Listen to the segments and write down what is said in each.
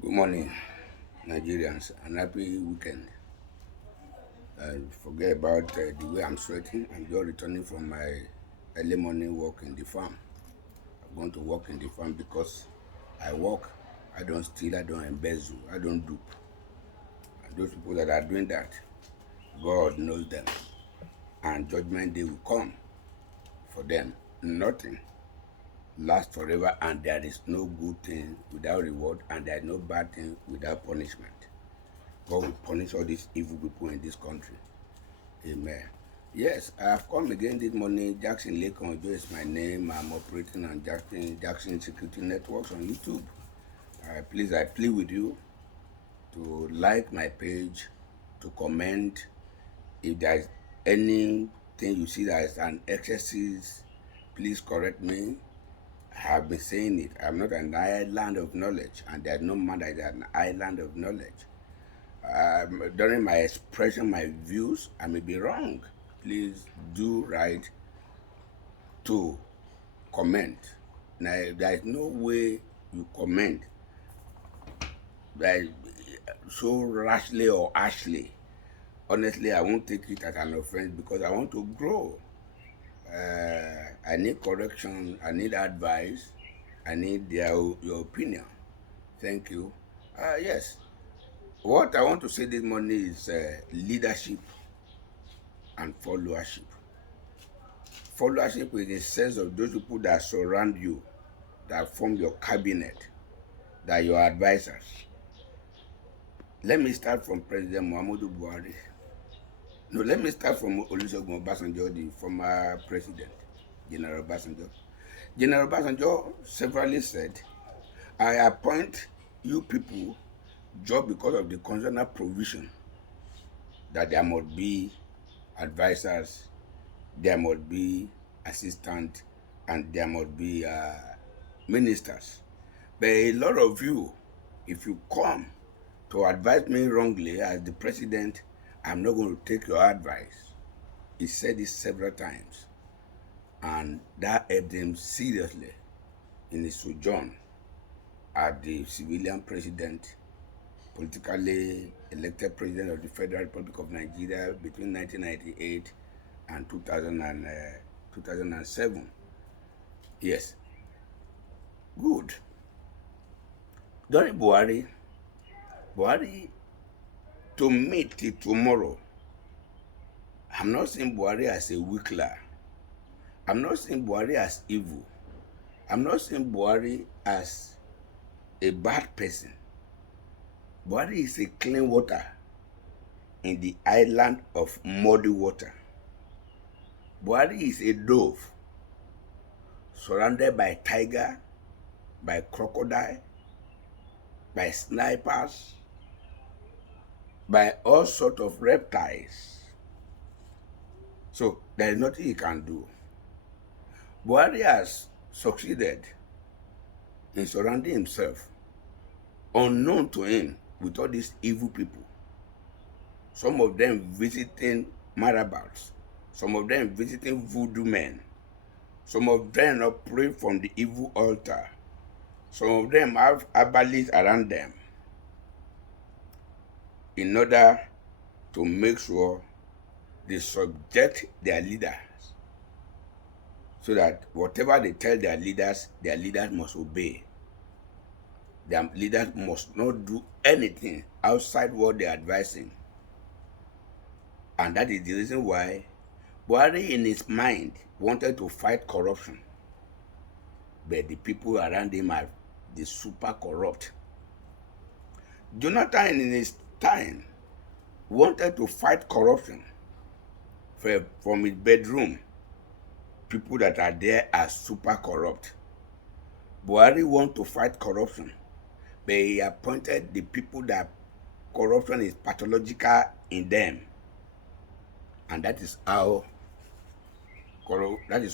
Good morning, Nigerians, and happy weekend. Forget about the way I'm sweating. I'm just returning from my early morning walk in the farm. I'm going to work in the farm because I work, I don't steal, I don't embezzle, I don't dupe. And those people that are doing that, God knows them. And judgment day will come for them. Nothing lasts forever, and there is no good thing without reward, and there is no bad thing without punishment. God will punish all these evil people in this country. Amen. Yes, I have come again this morning. Jackson Lake Ojo is my name. I'm operating on Jackson Security Networks on YouTube. Please, I plead with you to like my page, to comment. If there is anything you see that is an excess, please correct me. I have been saying it. I'm not an island of knowledge, and there's no man that is an island of knowledge. During my expression, my views, I may be wrong. Please do write to comment. Now, there is no way you comment like so rashly or harshly. Honestly, I won't take it as an offense because I want to grow. I need correction. I need advice. I need your opinion. Thank you. Yes. What I want to say this morning is leadership and followership. Followership is the sense of those people that surround you, that form your cabinet, that are your advisors. Let me start from President Muhammadu Buhari. No, let me start from Olusegun Obasanjo, the former president, General Obasanjo. General Obasanjo severally said, I appoint you people just because of the constitutional provision that there must be advisors, there must be assistants, and there must be ministers. But a lot of you, if you come to advise me wrongly as the president, I'm not going to take your advice. He said this several times, and that helped him seriously in his sojourn as the civilian president, politically elected president of the Federal Republic of Nigeria between 1998 and 2007. Yes, good. During Buhari, to me till tomorrow, I'm not seeing Buhari as a weakler. I'm not seeing Buhari as evil. I'm not seeing Buhari as a bad person. Buhari is a clean water in the island of muddy water. Buhari is a dove surrounded by tiger, by crocodile, by snipers, by all sorts of reptiles. So there is nothing he can do. Buhari has succeeded in surrounding himself, unknown to him, with all these evil people. Some of them visiting marabouts, some of them visiting voodoo men, some of them operate from the evil altar, some of them have herbalists around them in order to make sure they subject their leaders, so that whatever they tell their leaders must obey. Their leaders must not do anything outside what they are advising. And that is the reason why Buhari in his mind wanted to fight corruption. But the people around him are the super corrupt. Jonathan in his time wanted to fight corruption from his bedroom. People that are there are super corrupt. Buhari wants to fight corruption, but he appointed the people that corruption is pathological in them. And that is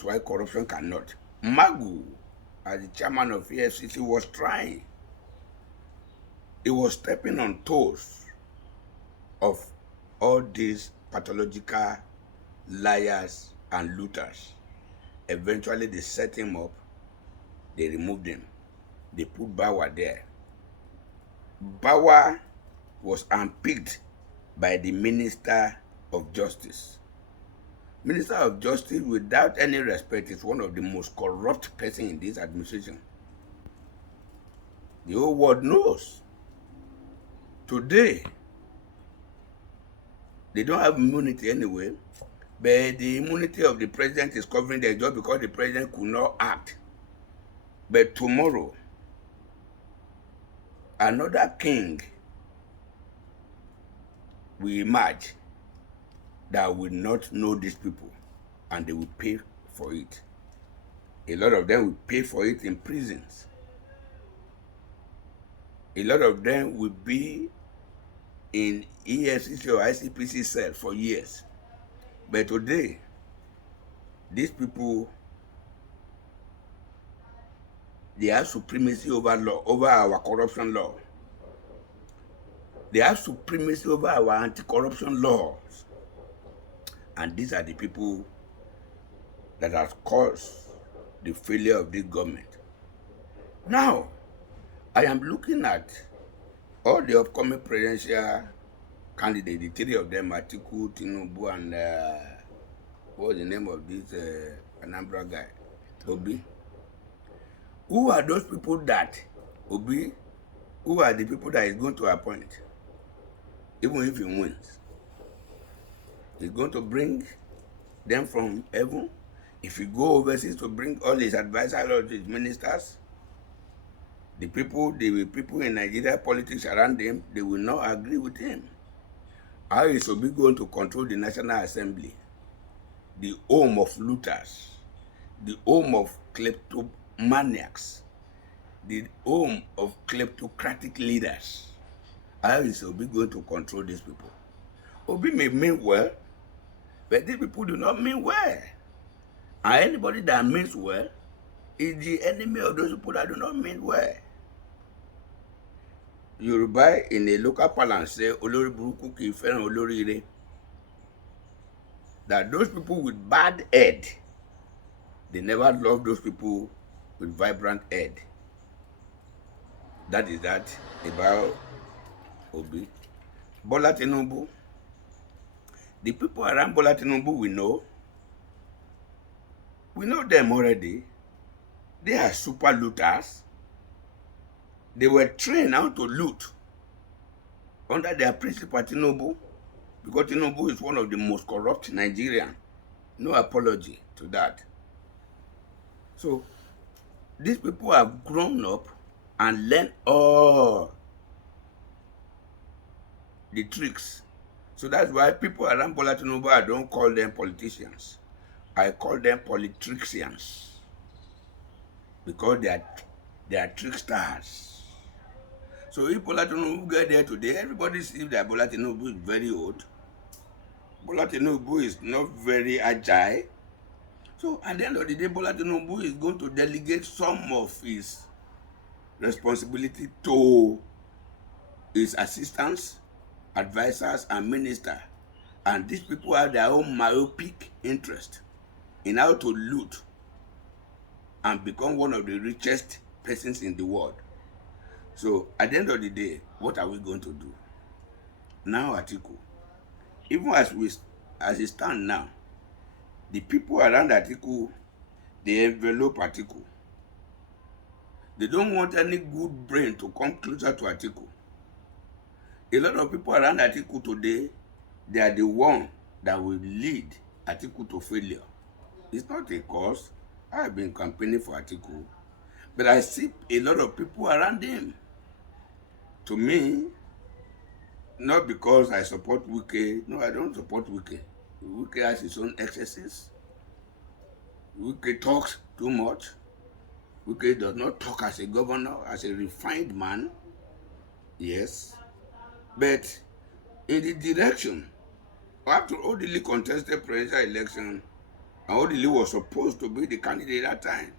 why corruption cannot. Magu, as the chairman of EFCC, was trying. He was stepping on toes of all these pathological liars and looters. Eventually, they set him up. They removed him. They put Bawa there. power was unpicked by the Minister of Justice. Minister of Justice, without any respect, is one of the most corrupt person in this administration. The whole world knows. Today, they don't have immunity anyway, but the immunity of the president is covering their job because the president could not act. But tomorrow, another king will emerge that will not know these people, and they will pay for it. A lot of them will pay for it in prisons. A lot of them will be in EFCC or ICPC cell for years. But today, these people, they have supremacy over law, over our corruption law. They have supremacy over our anti-corruption laws. And these are the people that have caused the failure of this government. Now, I am looking at all the upcoming presidential candidates, the three of them, Atiku, Tinubu, and what was the name of this Anambra guy? Obi. Who are those people that Obi, who are the people that is going to appoint? Even if he wins, he's going to bring them from heaven. If he go overseas to bring all his advisors, all his ministers, the people in Nigeria politics around him, they will not agree with him. How is Obi going to control the National Assembly, the home of looters, the home of kleptomaniacs, the home of kleptocratic leaders? How is Obi going to control these people? Obi may mean well, but these people do not mean well. And anybody that means well is the enemy of those people that do not mean well. Yoruba in a local parlance say, Olori Buruku ki fẹ́ràn olóríire. That those people with bad head, they never love those people with vibrant head. That is that about Obi. Bola Tinubu. The people around Bola Tinubu we know. We know them already. They are super looters. They were trained how to loot under their principal Tinubu, because Tinubu is one of the most corrupt Nigerians. No apology to that. So these people have grown up and learned all the tricks. So that's why people around Bola Tinubu, I don't call them politicians. I call them politricians, because they are tricksters. So if Bola Tinubu get there today, everybody sees that Bola Tinubu is very old. Bola Tinubu is not very agile. So at the end of the day, Bola Tinubu is going to delegate some of his responsibility to his assistants, advisors, and ministers. And these people have their own myopic interest in how to loot and become one of the richest persons in the world. So at the end of the day, what are we going to do? Now Atiku, even as it stands now, the people around Atiku, they envelope Atiku. They don't want any good brain to come closer to Atiku. A lot of people around Atiku today, they are the one that will lead Atiku to failure. It's not a cause. I've been campaigning for Atiku, but I see a lot of people around him. To me, not because I support Wike. No, I don't support Wike. Wike has his own excesses. Wike talks too much. Wike does not talk as a governor, as a refined man. Yes. But in the direction, after Odili contested presidential election, and Odili was supposed to be the candidate at that time,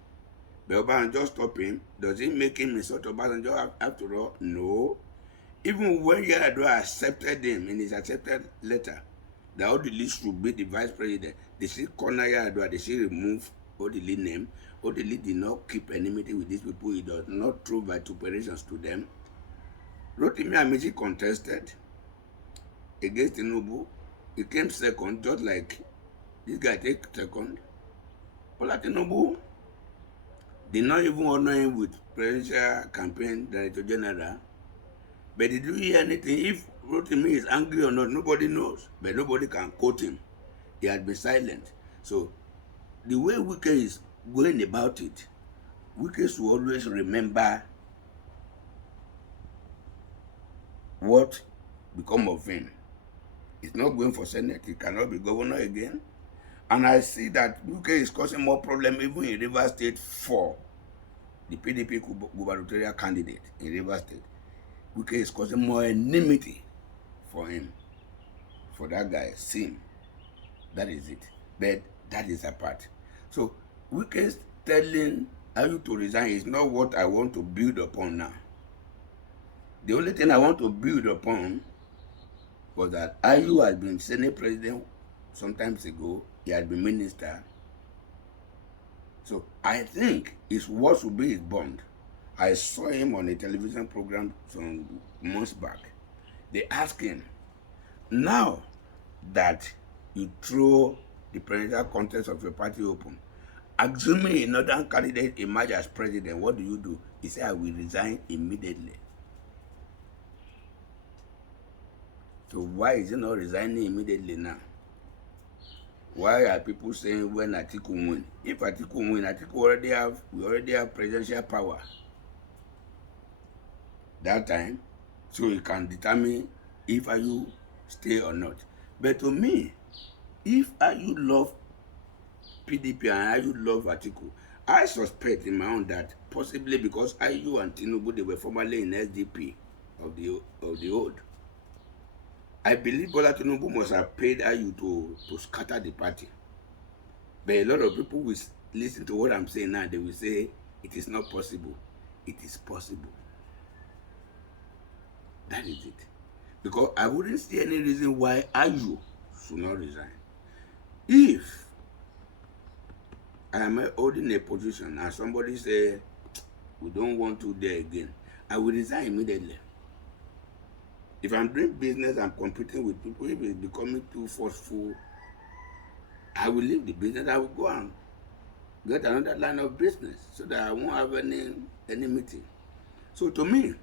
but Obasanjo stopped him. Does it make him insult Obasanjo after all? No. Even when Yar'Adua accepted him in his accepted letter, that Odili should be the vice president, they still corner Yar'Adua, they still remove Odili name. Odili did not keep enmity with these people. He does not throw vituperations to them. Rotimi Amici contested against Tinubu. He came second, just like this guy take second. Bola Tinubu did not even honor him with presidential campaign director general. But did you hear anything? If Rotimi is angry or not, nobody knows. But nobody can quote him. He had been silent. So the way Wike is going about it, Wike should always remember what become of him. He's not going for Senate. He cannot be governor again. And I see that Wike is causing more problem even in Rivers State for the PDP gubernatorial candidate in Rivers State. Wike is causing more enmity for him, for that guy, Sim. That is it. But that is apart. So Wike telling Ayu to resign is not what I want to build upon now. The only thing I want to build upon was that Ayu has been Senate president sometimes ago. He had been minister. So I think his what should be his bond. I saw him on a television program some months back. They asked him, now that you throw the presidential contest of your party open, assuming another candidate emerge as president, what do you do? He said, I will resign immediately. So why is he not resigning immediately now? Why are people saying when Atiku win? If Atiku win, we already have presidential power that time, so he can determine if Ayu stay or not. But to me, if Ayu love PDP and Ayu love Atiku, I suspect in my own that possibly because Ayu and Tinubu, they were formerly in SDP of the old. I believe Bola Tinubu must have paid Ayu to scatter the party. But a lot of people will listen to what I'm saying now. They will say it is not possible. It is possible. That is it. Because I wouldn't see any reason why Ayu should not resign. If I am holding a position and somebody say we don't want to there again, I will resign immediately. If I'm doing business, I'm competing with people, if it's becoming too forceful, I will leave the business. I will go and get another line of business so that I won't have any meeting. So to me,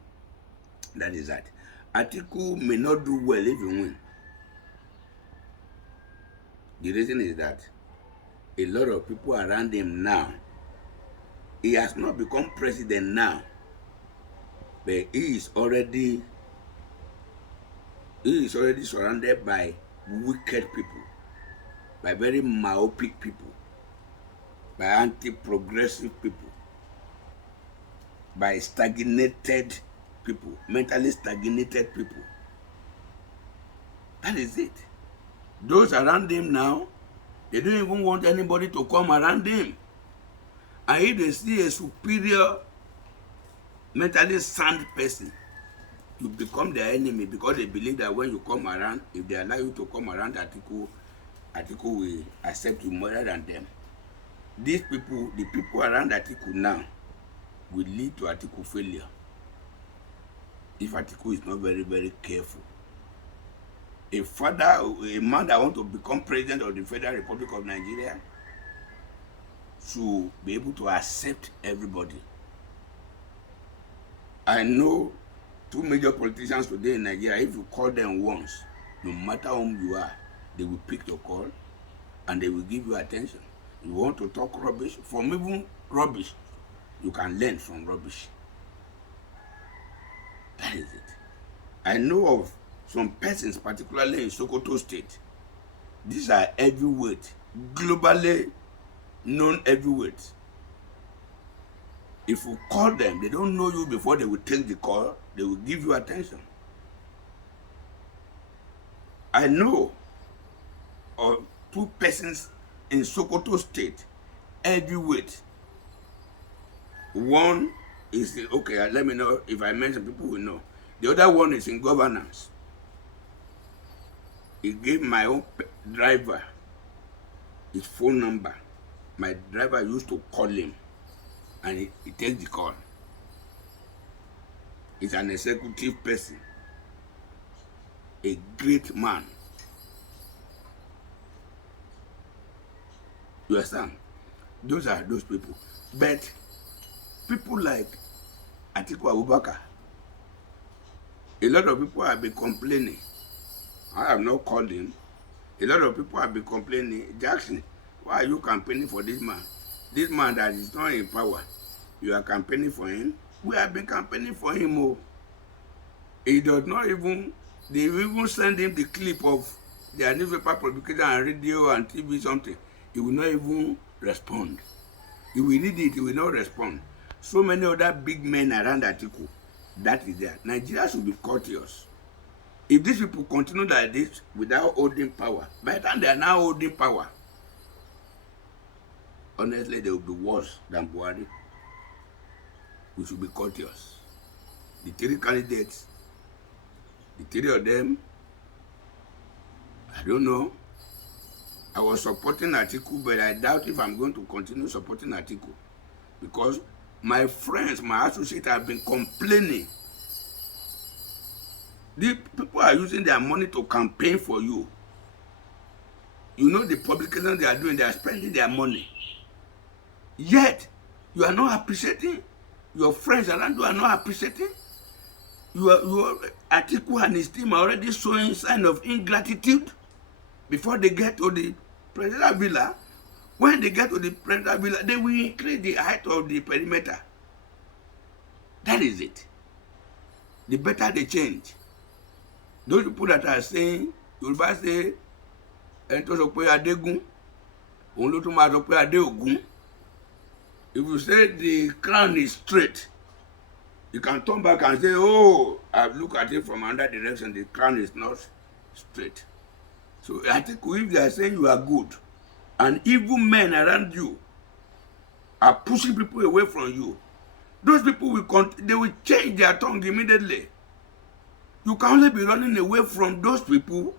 that is that. Atiku may not do well if he win. The reason is that a lot of people around him now, he has not become president now, but he is already surrounded by wicked people, by very myopic people, by anti-progressive people, by stagnated people, mentally stagnated people. That is it. Those around him now, they don't even want anybody to come around him. And if they see a superior, mentally sound person, you become their enemy because they believe that when you come around, if they allow you to come around Atiku will accept you more than them. These people, the people around Atiku now, will lead to Atiku failure if Atiku is not very, very careful. A man that wants to become president of the Federal Republic of Nigeria should be able to accept everybody. I know two major politicians today in Nigeria, if you call them once, no matter whom you are, they will pick your call and they will give you attention. You want to talk rubbish, from even rubbish, you can learn from rubbish. That is it. I know of some persons, particularly in Sokoto State. These are heavyweight, globally known heavyweights. If you call them, they don't know you before they will take the call, they will give you attention. I know of two persons in Sokoto State, heavyweight. One is, okay, let me know if I mention, people will know. The other one is in governance. He gave my own driver his phone number. My driver used to call him and he takes the call. is an executive person, a great man. You understand? Those are those people. But people like Atiku Abubakar, a lot of people have been complaining. I have not called him. A lot of people have been complaining. Jackson, why are you campaigning for this man? This man that is not in power, you are campaigning for him? We have been campaigning for him. Oh. He does not even, they even send him the clip of their newspaper publication and radio and TV something. He will not even respond. He will read it, he will not respond. So many other big men around Atiku, that is there. Nigeria should be courteous. If these people continue like this without holding power, by the time they are now holding power, honestly, they will be worse than Buhari. We should be courteous. The three candidates, the three of them, I don't know. I was supporting Atiku, but I doubt if I'm going to continue supporting Atiku. Because my friends, my associates have been complaining. The people are using their money to campaign for you. You know the publications they are doing, they are spending their money. Yet, you are not appreciating. Your friends around you are not appreciating. Atiku and his team are already showing sign of ingratitude before they get to the presidential villa. When they get to the presidential villa, they will increase the height of the perimeter. That is it. The better they change. Those people that are saying, Yoruba say, ẹni sọ pé Adégún, òun ló tún máa sọ pé Adéògún. If you say the crown is straight, you can turn back and say, oh, I've looked at it from another direction, the crown is not straight. So I think if they are saying you are good, and evil men around you are pushing people away from you, those people they will change their tongue immediately. You can only be running away from those people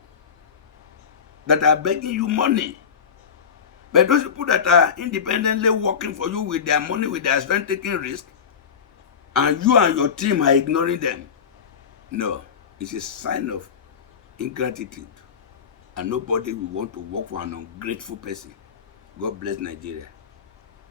that are begging you money. But those people that are independently working for you with their money, with their strength, taking risk, and you and your team are ignoring them, no, it's a sign of ingratitude. And nobody will want to work for an ungrateful person. God bless Nigeria.